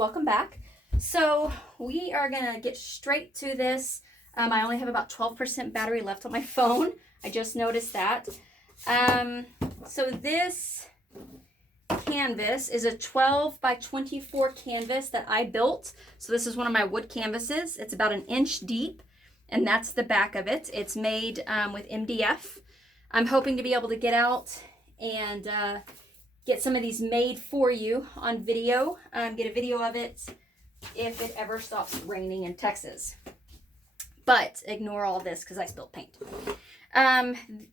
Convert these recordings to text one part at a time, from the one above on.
welcome back. So we are gonna get straight to this. I only have about 12% battery left on my phone. I just noticed that. So this canvas is a 12 by 24 canvas that I built. So this is one of my wood canvases. It's about 1 inch deep, and that's the back of it. It's made with MDF. I'm hoping to be able to get out and get some of these made for you on video, get a video of it if it ever stops raining in Texas. But ignore all this because I spilled paint.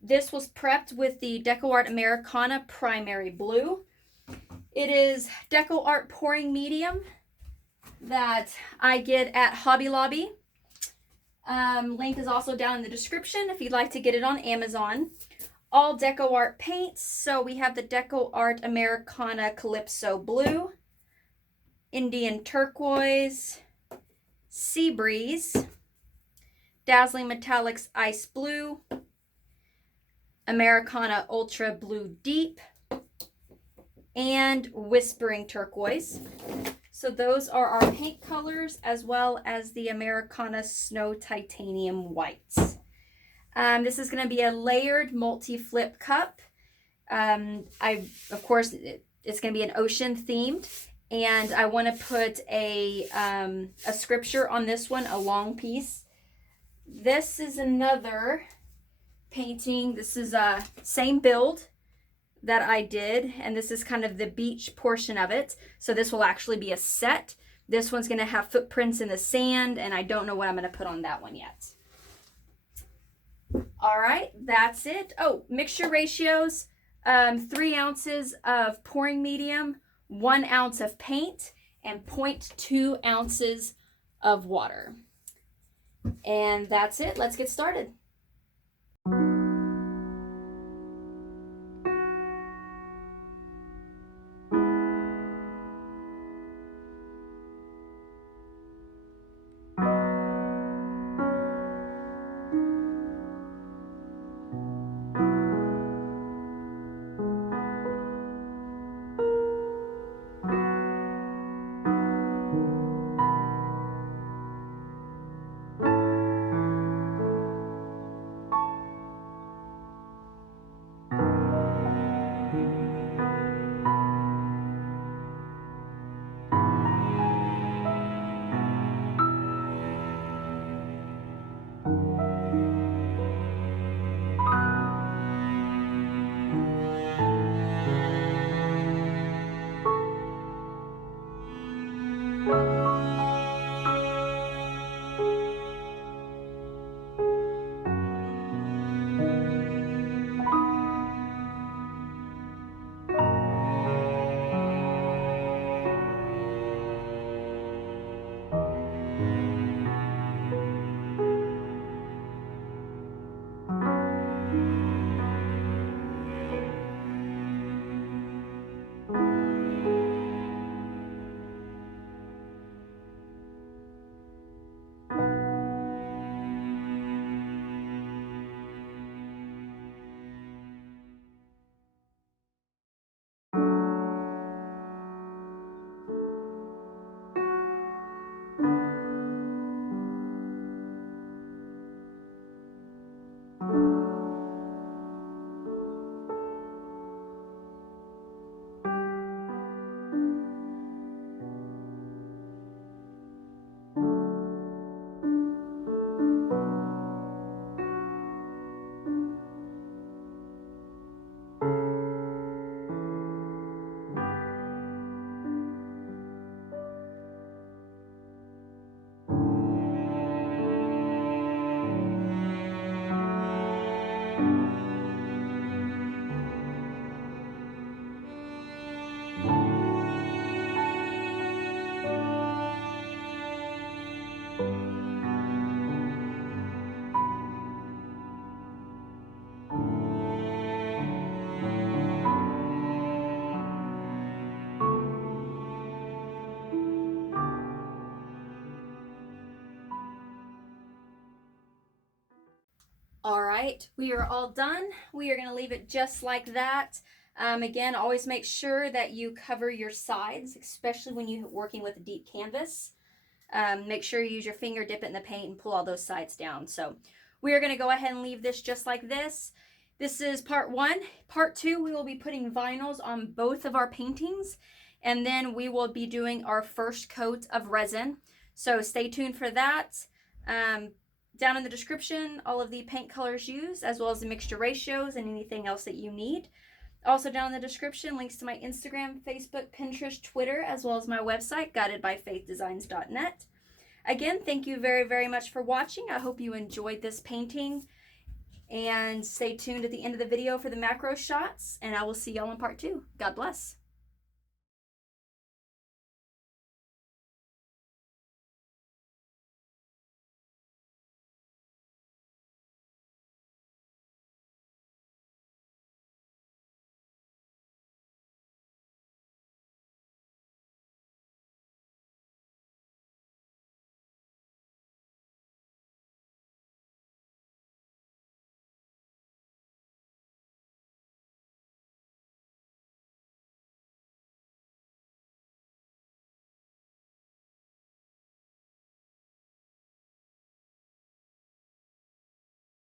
This was prepped with the DecoArt Americana Primary Blue. It is DecoArt pouring medium that I get at Hobby Lobby. Link is also down in the description if you'd like to get it on Amazon. All DecoArt paints. So we have the DecoArt Americana Calypso Blue, Indian Turquoise, Sea Breeze, Dazzling Metallics Ice Blue, Americana Ultra Blue Deep, and Whispering Turquoise. So those are our paint colors, as well as the Americana Snow Titanium Whites. This is going to be a layered multi-flip cup. Of course, it's going to be an ocean themed, and I want to put a scripture on this one, a long piece. This is another painting. This is a same build that I did, and this is kind of the beach portion of it. So this will actually be a set. This one's going to have footprints in the sand, and I don't know what I'm going to put on that one yet. All right, that's it. Oh, mixture ratios, 3 ounces of pouring medium, 1 ounce of paint, and 0.2 ounces of water. And that's it. Let's get started. All right, we are all done. We are going to leave it just like that. Again, always make sure that you cover your sides, especially when you're working with a deep canvas. Make sure you use your finger, dip it in the paint, and pull all those sides down. So we are going to go ahead and leave this just like this. This is part 1. Part 2, we will be putting vinyls on both of our paintings, and then we will be doing our first coat of resin. So stay tuned for that. Down in the description, all of the paint colors used, as well as the mixture ratios and anything else that you need. Also down in the description, links to my Instagram, Facebook, Pinterest, Twitter, as well as my website, guidedbyfaithdesigns.net. Again, thank you very, very much for watching. I hope you enjoyed this painting. And stay tuned at the end of the video for the macro shots. And I will see y'all in part 2. God bless.